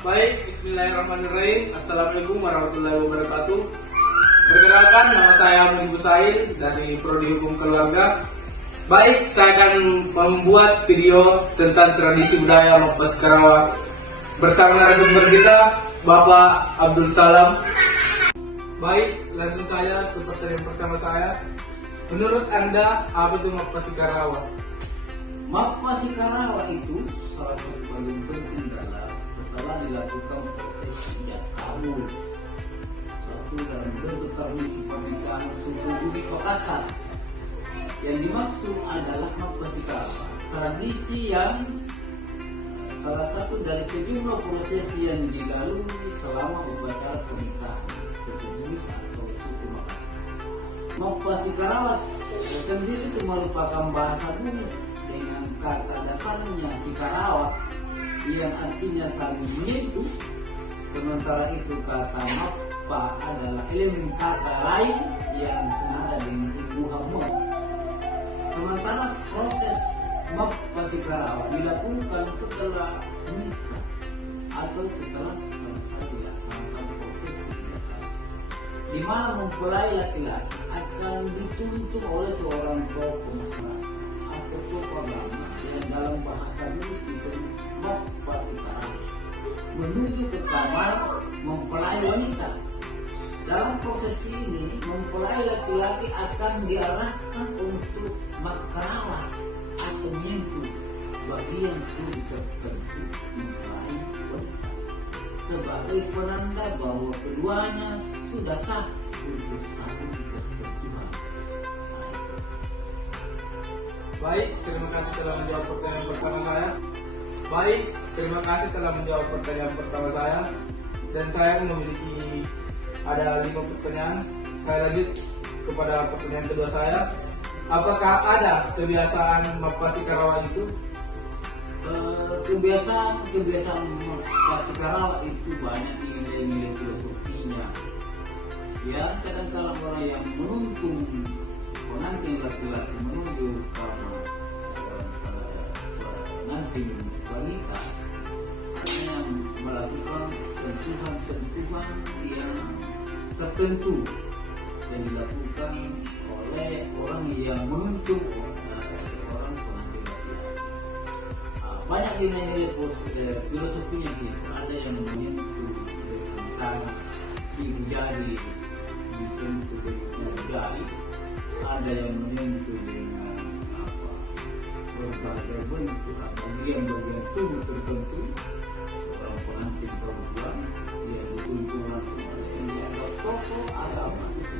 Baik, bismillahirrahmanirrahim. Assalamualaikum warahmatullahi wabarakatuh. Perkenalkan, nama saya Muhammad Busail dari Prodi Hukum Keluarga. Baik, saya akan membuat video tentang tradisi budaya Mappas Karawang bersama narasumber kita, Bapak Abdul Salam. Baik, langsung saja ke pertanyaan pertama saya. Menurut Anda, apa itu Mappas Karawang? Mappas Karawang itu salah satu paling penting setelah dilakukan proses sejak kabul, suatu dalam bentuk tradisi pernikahan suku Bugis Makassar. Yang dimaksud adalah Mappas Karawang, tradisi yang salah satu dari sejumlah prosesi yang dilalui selama upacara pernikahan suku Bugis atau suku Makassar. Mappas Karawang sendiri itu merupakan bahasa Bugis dengan kata dasarnya Sikarawat yang artinya saling menyentuh. Sementara itu kata mappa adalah elemen kata lain yang senada dengan ibu hamil. Sementara proses Mappas Karawang dilakukan setelah menikah atau setelah selesai dilaksanakan proses pernikahan, di mana mempelai laki-laki akan dituntun oleh seorang tokoh masyarakat atau tokoh agama yang dalam bahasa Bugis disebut Mappas Karawang menuju ke kamar mempelai wanita. Dalam proses ini, mempelai laki-laki akan diarahkan untuk makarawang atau menyentuh bagian tubuh tertentu mempelai wanita sebagai penanda bahwa keduanya sudah sah untuk saling bersentuhan. Baik, terima kasih telah menjawab pertanyaan pertama saya. Dan saya memiliki ada 5 pertanyaan. Saya lanjut kepada pertanyaan kedua saya. Apakah ada kebiasaan Mappas Karawang itu? Kebiasaan Mappas Karawang itu banyak nilai-nilai filosofinya. Ya, kadang-kadang orang yang menuntun pengantin laki-laki menuju karena pengantin wanita hanya melakukan sentuhan-sentuhan yang tertentu yang dilakukan oleh orang yang menuntut orang pengantin laki-laki. Banyak nilai-nilai filosofinya gitu. Ada yang menyentuh tentang ibu jari, disentuh dengan jari. Ada yang menyentuh dengan berbagai bentuk bagian-bagian tubuh tertentu orang pengantin perempuan yang dituntun langsung oleh yang dianggap tokoh agama itu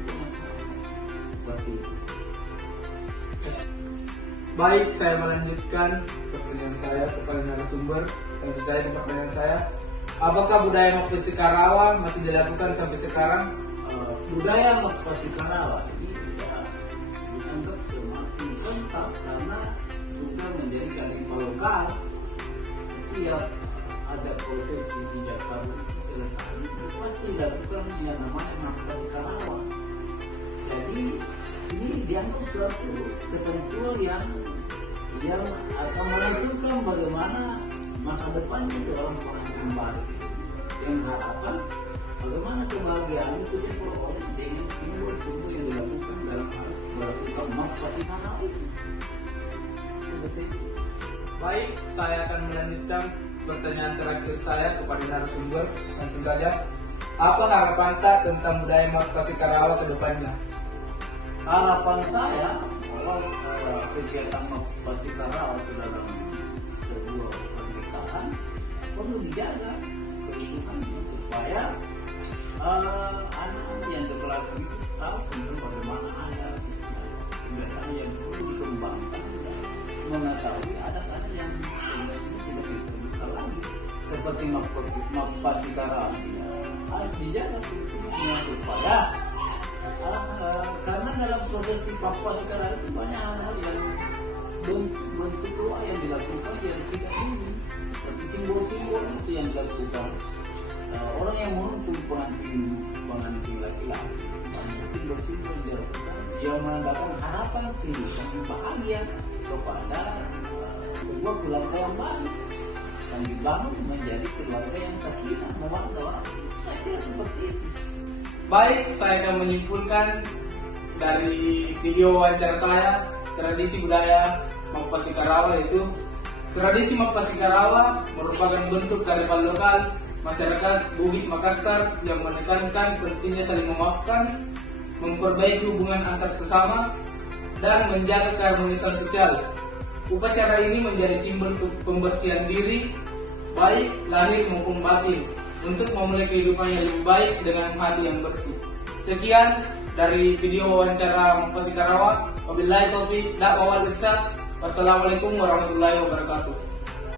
seperti itu. Baik, saya melanjutkan pertanyaan saya kepada narasumber. Tentu saja ke pertanyaan saya, apakah budaya Mappas Karawang masih dilakukan sampai sekarang? Budaya Mappas Karawang dianggap semakin kental karena sudah menjadi kearifan lokal. Setiap ada prosesi hijab kabul selesai itu pasti dilakukan yang namanya Mappas Karawang. Jadi ini dianggap suatu ketentuan yang akan menentukan bagaimana masa depannya seorang pengantin baru, yang harapan bagaimana kebahagiaan itu diperoleh dengan simbol-simbol yang dilakukan dalam hal melakukan Mappas Karawang itu. Seperti itu. Baik, saya akan melanjutkan pertanyaan terakhir saya kepada narasumber. Langsung saja, apa harapan Tak tentang budaya Mappas Karawang ke depannya? Harapan saya kalau kegiatan Mappas Karawang dalam sebuah pernikahan perlu dijaga keutuhannya supaya anak yang berlaku itu tahu tentang bagaimana ada kebiasaan yang perlu dikembangkan dan mengetahui adat-adat yang sebenarnya tidak terbuka lagi seperti Mappas Karawang harus dijaga keutuhannya supaya karena dalam prosesi Mappas Karawang itu banyak hal-hal yang bentuk doa yang dilakukan yang tidak ini seperti simbol-simbol itu yang dilakukan orang yang menuntut pengantin laki-laki. Banyak simbol-simbol yang dilakukan yang menandakan harapan kehidupan yang bahagia kepada sebuah keluarga yang baik yang dibangun menjadi keluarga yang sakit. Baik, saya akan menyimpulkan dari video wawancara saya, tradisi budaya Mappa Sikarawa itu. Tradisi Mappa Sikarawa merupakan bentuk kearifan lokal masyarakat Bugis Makassar yang menekankan pentingnya saling memaafkan, memperbaiki hubungan antar sesama, dan menjaga keharmonisan sosial. Upacara ini menjadi simbol pembersihan diri, baik lahir maupun batin, untuk memulai kehidupan yang lebih baik dengan hati yang bersih. Sekian dari video wawancara Mappa Sikarawa. Wabillahi taufiq wal hidayah. Wassalamualaikum warahmatullahi wabarakatuh.